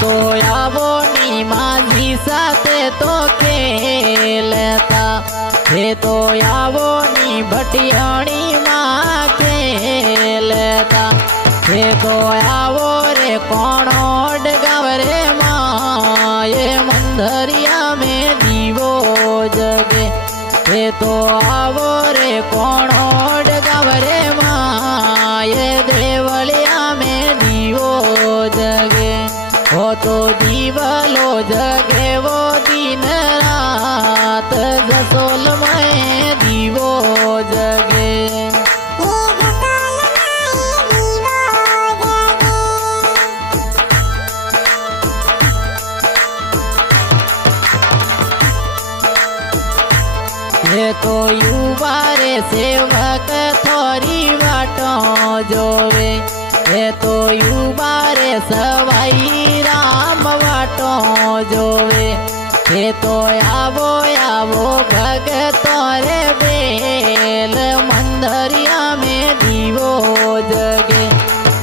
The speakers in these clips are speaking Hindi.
तो आवो नी माझी साथे तो खेलता हे तो आवो नी भटियाणी मां खेलता हे तो आवो रे कोणोड गाव रे मां ये मंदरिया में दीवो जगे हे तो आवो रे कोणोड गाव रे मां ये देवलिया में दीवो जगे हो तो दीवलो जगे वो दिन रात जसोल में दीवो जगे ये तो युवा रे सेवक थोड़ी वाटो जोवे ये तो युवा रे सवाई राम वाटो जोवे ये तो आवो आवो भगतो रे बेल मंदरिया में दीवो जगे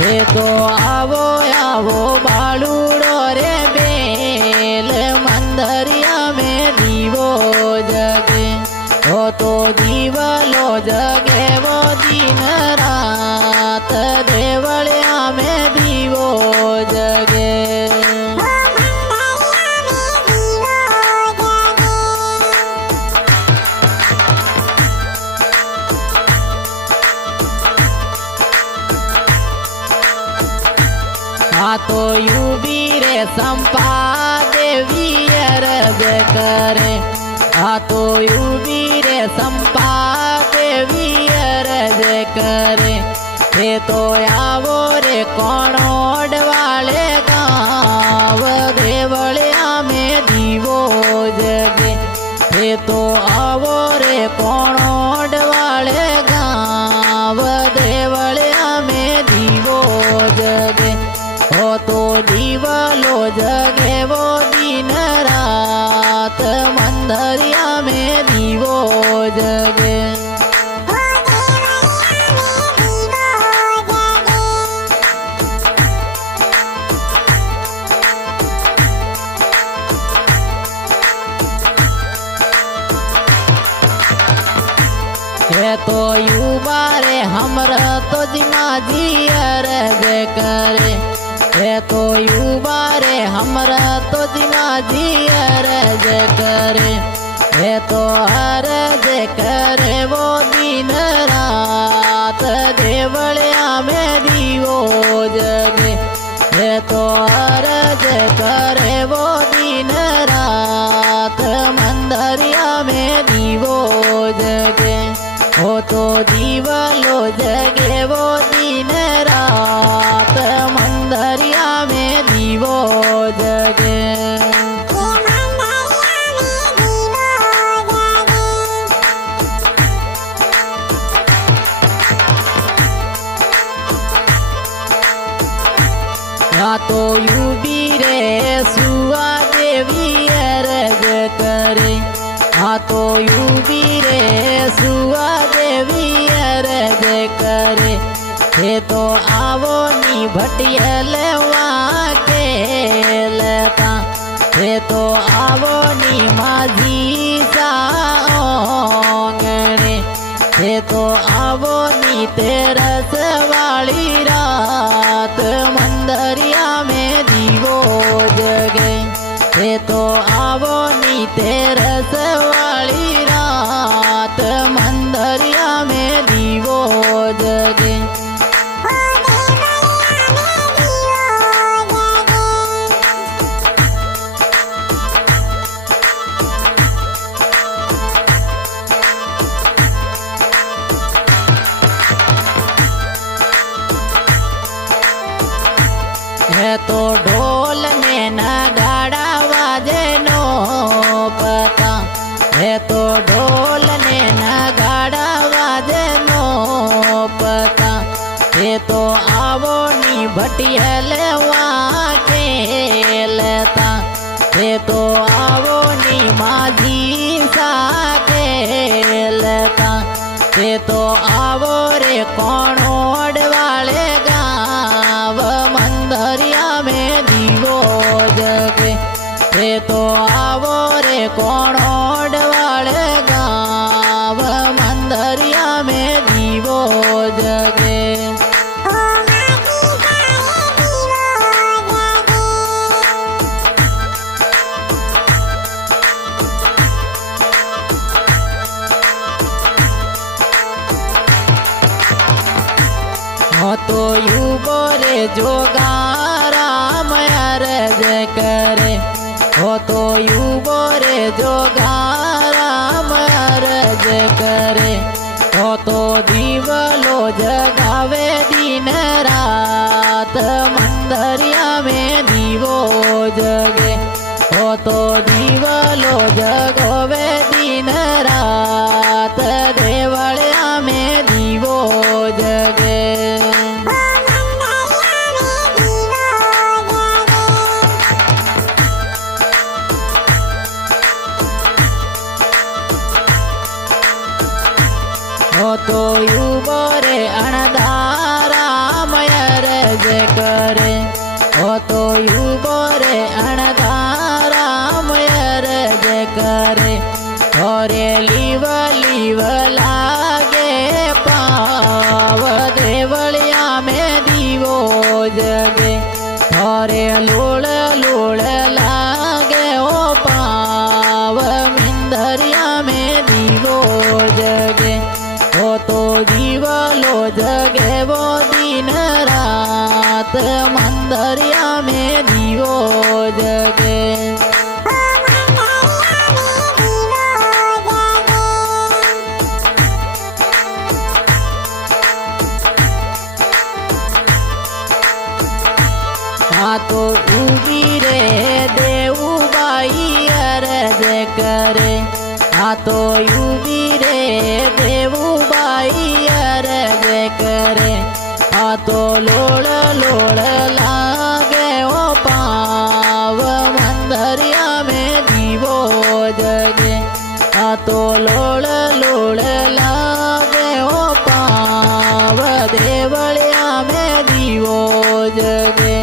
ये तो आवो आवो बालूड़ो रे बेल मंदरिया में दीवो जगे हो तो दीवलो जगे वो दिन रात देवलिया में दीवो जगे हाँ तो यूबी रे संपा देवी अर्ज करे हाँ तो यूबी रे संपा देवी अर्ज करे हे तो आवो रे कोणोड वाले गाँव देवलिया में दीवो जगे हे तो आवो रे कोणोड वाले गाँव देवलिया में दीवो जगे हो तो दीवलो जगे वो दिन रात मंदरिया में दीवो जगे हे तो युवा रे हमरा तो जिमाजी अर्ज करे हे तो युवा रे हमरा तो जिमाजी अर्ज करे हे तो अर्ज करे वो दिन रात देवलिया में दीवो जगे हे तो अर्ज करे वो दिन रात मंदरिया में दीवो जगे हो तो दीवलो जगे वो दिन रात मंदरिया में दीवो जगे हाँ तो यूबी रे सुआ देवी अर्ज करे हाँ तो यूबी रे सुआ देवी अर्ज करे हे तो आवो नी भटियल वहाँ खेलता हे तो आवो नी माझी सा ओंगणे हे तो आवो नी तेरस वाली रात मंदरिया में दीवो जगे हे तो आवो नी तेरस वाली रात मंदरिया में दीवो जगे है तो ढोल ने नगाड़ा वाजे नो पता है तो ढोल ने नगाड़ा वाजे नो पता हे तो आवो नी भटियल वहाँ खेलता हे तो आवो नी माझी सा खेलता हे तो आवो रे कोणोड वाले गाँव मंदरिया में दीवो जोगा राम अरज करे हो तो युवो रे जोगा राम अरज करे हो तो दीवलो जगावे दिन रात मंदरिया में दीवो जगे हो तो दीवलो जगवे दिन रात देवलिया में दीवो जगे हो तो युवो रे अणधारा मयरज करे हो तो युवो रे अणधारा मयरज करे होरे लीव लीव लागे पाव देवलिया में दीवो जगे होरे लोड़ लोड़ लागे ओ पाव मिंदरिया में दीवो जगे हो तो दीवलो जगे वो दिन रात मंदरिया में दीवो जगे हाँ तो उबी रे देऊ बाई अरज करे हाँ तो युवी रे देवू बाई अरज करे हाँ तो लोड़ लोड़ लागे ओ पाव मंदरिया में दीवो जगे हाँ तो लोड़ लोड़ लागे ओ पाव देवलिया में दीवो जगे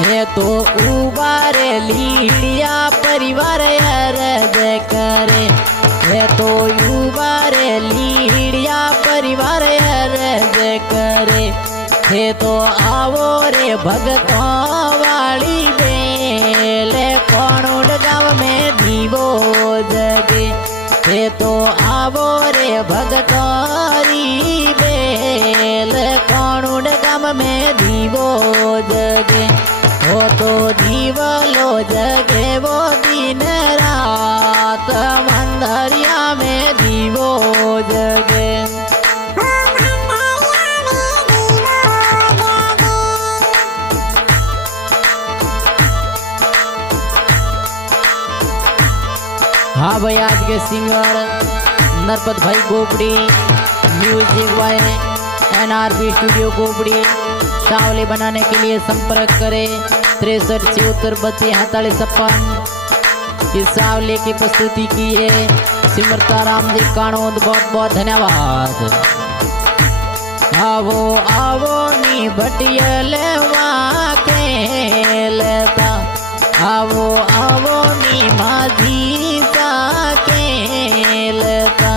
हे तो उबारे लीड़िया परिवार अरज करे हे तो उबारे लीड़िया परिवार अरज करे हे तो आवो रे भगतों वाली बेले कोणुड गाँव में दीवो जगे हे तो आवो रे भगतोरी बेल कोणुड गाँव में दीवो जगे हो तो दीवलो जगे वो दिन रात मंदरिया में दीवो जगे हाँ भाई आज के सिंगर नरपत भाई गोपड़ी music by NRB studio गोपड़ी Shawli बनाने के लिए संपर्क करें 63 इस सावले की प्रस्तुति की है सिमरता राम जी कानोद बहुत बहुत धन्यवाद। आवो आवो नी भटियल के लेता आवो आवो नी माझी सा के लेता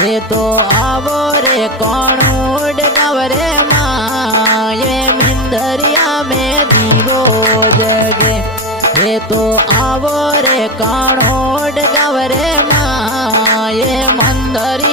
हे तो आवो रे कोणुड गाँव रे माये मिंदरिया में दीवो जगे हे तो आवो रे कोणुड गाँव रे माये मंदरिया